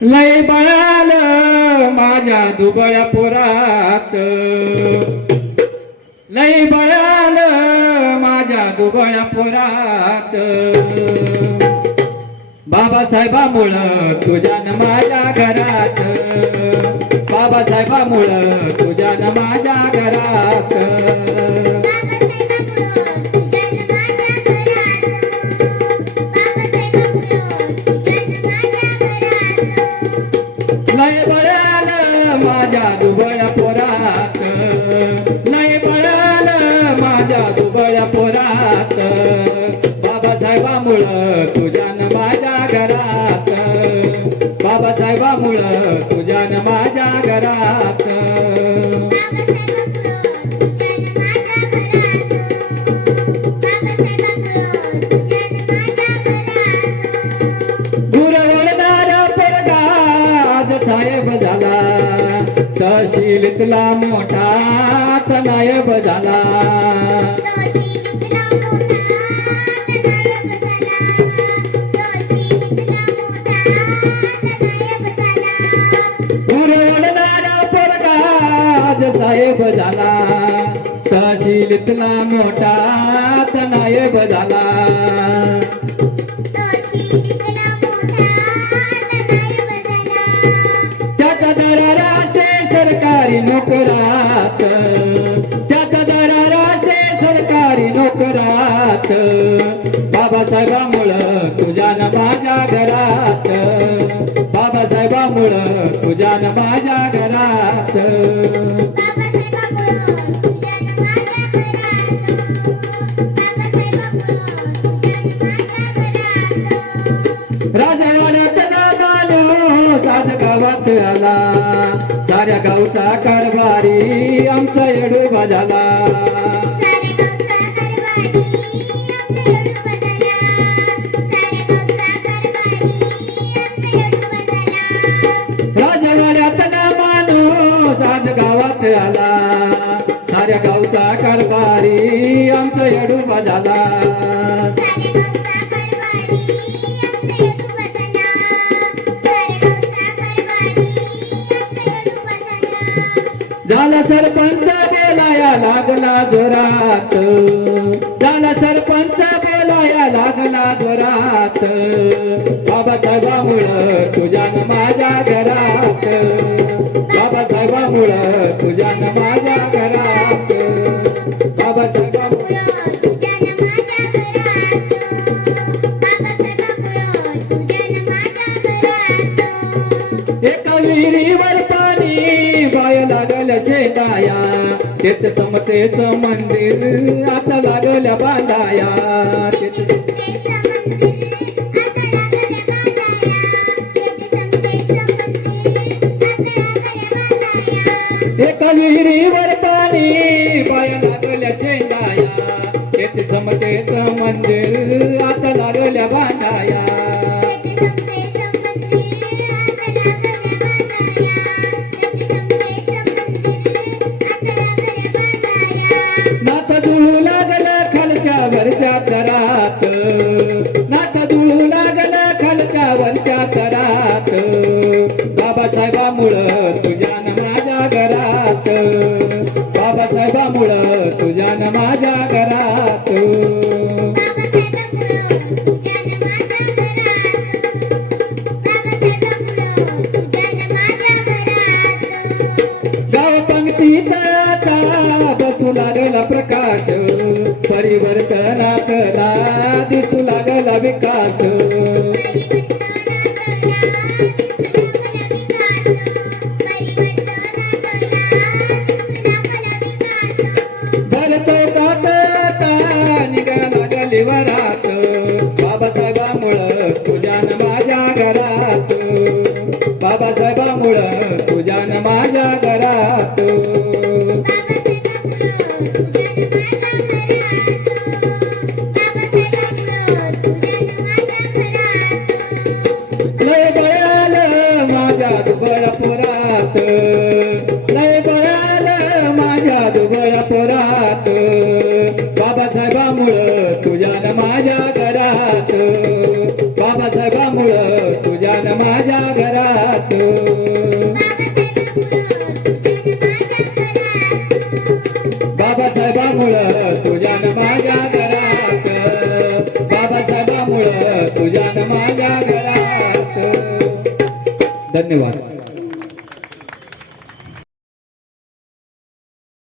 लय बळाल माझ्या दुबळ्या पोरात, लय बळाल माझ्या दुबळ्या पोरात, बाबासाहेबामुळं तुझ्या न माझ्या घरात, बाबासाहेबामुळं तुझ्या न माझ्या घरात, लय बळाल माझ्या दुबळ्या पोरात, लय बळाल माझ्या दुबळ्या पोरात, बाबासाहेबामुळं तुझ्या न माझ्या घरात, बाबासाहेबामुळं तुझ्या न माझ्या घरात, गुरवळणारा पोरगा आज साहेब झाला, तहसीलीतला मोठा नायब झाला, गुरवळणारा पोरगा आज साहेब झाला, तहसीलीतला मोठा नायब झाला, त्याचा दराराचे सरकारी नोकरात, त्याचा दराराचे सरकारी नोकरात, बाबासाहेबामुळं तुझ्या न माझ्या घरात, बाबासाहेबामुळं तुझ्या न माझ्या घरात, राजवाड्यात माणूस आज गावात आला, साऱ्या गावचा कारभारी आमचा येडोबा झाला, राजवाड्यात माणूस आज गावात आला, साऱ्या गावचा कारभारी आमचा येडोबा झाला, झाला सरपंच बोलाया लागला जोरात, झाला सरपंच बोलाया लागला जोरात, बाबासाहेबामुळं तुझ्या न माझ्या घरात, बाबासाहेबामुळं तुझ्या न माझ्या घरात, बाबासाहेबामुळं तुझ्या न माझ्या घरात, बाबासाहेबामुळं तुझ्या न माझ्या घरात, एका विहिरीवर पाणी बाय लागल शेताया, तेथ समतेचं मंदिर आता लागल्या बांधाया, एका विहिरीवर पाणी बाय लागल्या शेताया, तेथ समतेचं मंदिर आता लागल्या बांधाया, नात जुळू लागला खालच्या वरच्या तरात, नात जुळू लागला खालच्या वरच्या तरात, बाबासाहेबामुळं तुझ्या न माझ्या घरात, बाबासाहेबामुळं तुझ्या न माझ्या घरात, गाव पंक्तीत आता बसू लागला प्रकाश, परिवर्तनात दिसू लागला विकास, भर चौकात निघा लागली वरात, बाबासाहेबामुळं तुझ्या न माझ्या घरात, बाबासाहेबामुळं तुझ्या न माझ्या घरात, लय बळाल माझ्या दुबळ्या पोरात, लय बळाल माझ्या दुबळ्या पोरात, बाबासाहेबामुळं तुझ्या न माझ्या घरात, बाबासाहेबामुळं तुझ्या न माझ्या घरात. घरात बाबासाहेबामुळं तुझ्यान माझ्या घरात बाबासाहेबामुळं तुझ्यान माझ्या घरात. धन्यवाद.